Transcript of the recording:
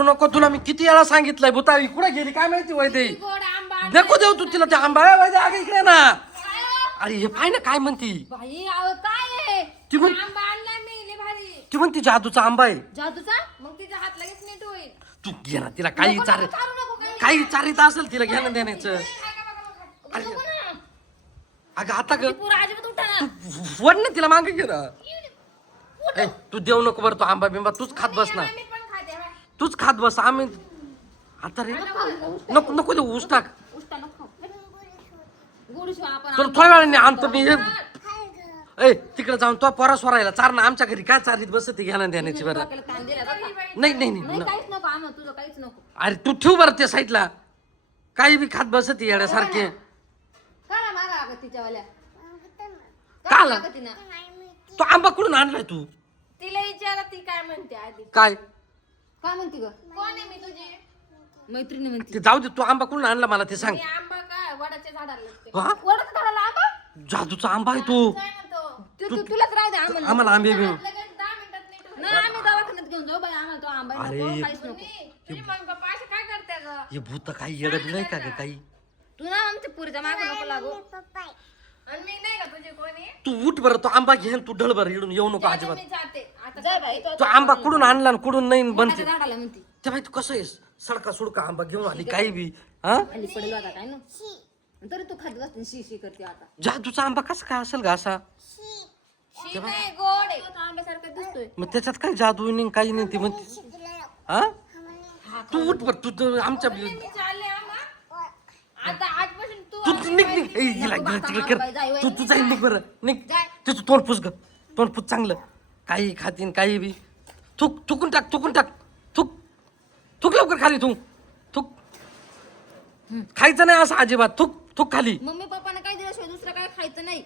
नको तुला मी किती वेळा सांगितलंय भूताई कुठे गेली काय माहिती वैदे गोड आंबा नको देऊ तू तिला ते आंबा आहे वैदे आगे इकडे ना अरे हे पाय ना काय म्हणती भाई अहो काय आहे ती म्हण आंबा आणला मी लय भारी ती म्हणती जादूचा आंबा आहे जादूचा मग तिचा हात लगेच नीट होईल तू घे ना तिला काही चार चारू नको काही चारित असेल तिला घेणं देण्याचं नको ना अगं आता ग पुरा अजिबात उठा ना वड ना तिला मागे घे ना ए, तू देऊ नको बरं तो आंबा बिंबा तूच खात बस ना मी पण खाते बाय. तूच खात बस आम्ही आता रे नको नको देऊ ऊस टाक उष्टा नको गोड शिवाय आपण तर थोड्या वेळाने आणतो मी हे ए तिकडे जाऊन तो पोरा सोरायला चार ना आमच्या घरी काय चारीत बसते घेणं देण्याची बरं डोक्याला ताण दिला जाता. नाही नाही नाही नाही काहीच नको आम्हाला तुझं काहीच नको अरे तू ठेव बरं त्या साईडला काही बी खात बसत येड्यासारखे करा मागा अगं तिच्यावाल्या का आला? अगं तिनं तो आंबा कुठून आणलाय तू तिला विचारा ती काय म्हणते आधी काय काय म्हणते ग कोण आहे मी तुझी मैत्रिणी म्हणते ते जाऊ दे तू आंबा कुठून आणला मला ते सांग मी आंबा काय वडाच्या झाडाला लागते हा? वडाच्या झाडाला आंबा जादूचा आंबा आहे तू काय म्हणतो तुलाच राहू दे आम्हाला आम्हाला आंबे बी लगेच 10 मिनिटात नीट होईल. नाही आम्ही दवाखान्यात घेऊन जाऊ बाई आम्हाला तो आंबा अरे. नको काहीच नको तुझी मम्मी पप्पा असे काय करते ग हे भूत काही येडत नाही का ग काही तू ना आमच्या पुरीच्या मागे नको लागू आणि मी नाही का तुझी कोणी तू उठ बरं तो आंबा घे तू ढळ बरं इडून येऊ नको अजिबात मी जाते आता जा बाई तो आंबा कुठून आणला आणि कुठून नाही बनते वडाच्या झाडाला म्हणते ते माहिती कसं आहेस सडका सुडका आंबा घेऊन आली काही बी हा खाली पडेल आता काय ना तरी तू खात बसते शी शी करते आता जादूचा आंबा कसा काय असेल का असा शी नाही गोड आहे तो आंब्यासारखा दिसतोय मग त्याच्यात काय जादू नाही काही नाही ती म्हणते हा तू उठ बर तू तर आमच्या मी चालले आम्हा आता आजपासून तू तू निघ निघ ए, हिला तिकडे कर तू जाई निघ बरं निघ तिचं तोंड पुस ग तोंड पुस चांगलं काही खातीन काही बी थुकून टाक थुक थुक लवकर खाली तू थुक खायचं नाही असं अजिबात थुक खाली मम्मी पप्पाने काय दिल्याशिवाय दुसरं काय खायचं नाही